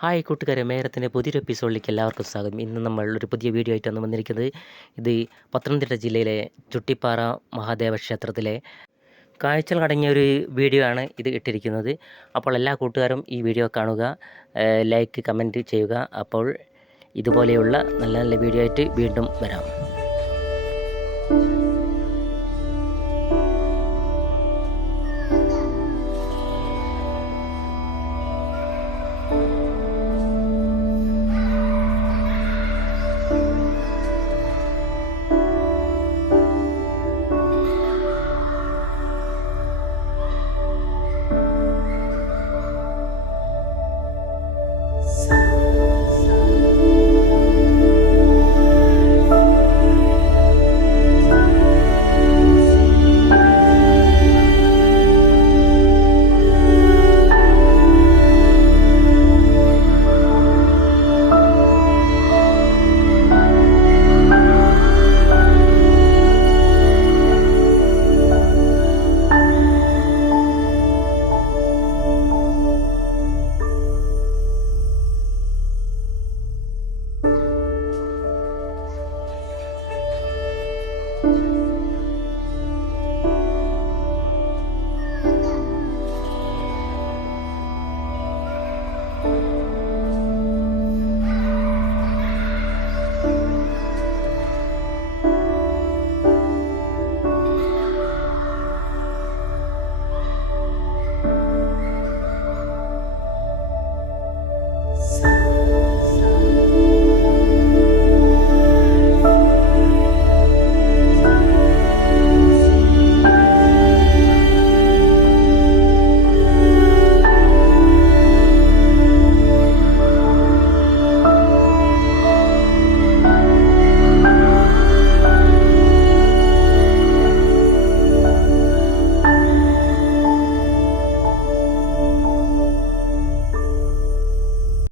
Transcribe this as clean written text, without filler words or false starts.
Hi കൂട്ടുകാരെ, മേരത്തിൻ്റെ പുതിയൊരു എപ്പിസോഡിലേക്ക് എല്ലാവർക്കും സ്വാഗതം. ഇന്ന് നമ്മൾ ഒരു പുതിയ വീഡിയോ ആയിട്ടാണ് വന്നിരിക്കുന്നത്. ഇത് പത്തനംതിട്ട ജില്ലയിലെ ചുട്ടിപ്പാറ മഹാദേവ ക്ഷേത്രത്തിലെ കാഴ്ചകൾ അടങ്ങിയ ഒരു വീഡിയോ ആണ് ഇത് ഇട്ടിരിക്കുന്നത്. അപ്പോൾ എല്ലാ കൂട്ടുകാരും ഈ വീഡിയോ കാണുക, ലൈക്ക് കമൻറ്റ് ചെയ്യുക. അപ്പോൾ ഇതുപോലെയുള്ള നല്ല നല്ല വീഡിയോ ആയിട്ട് വീണ്ടും വരാം.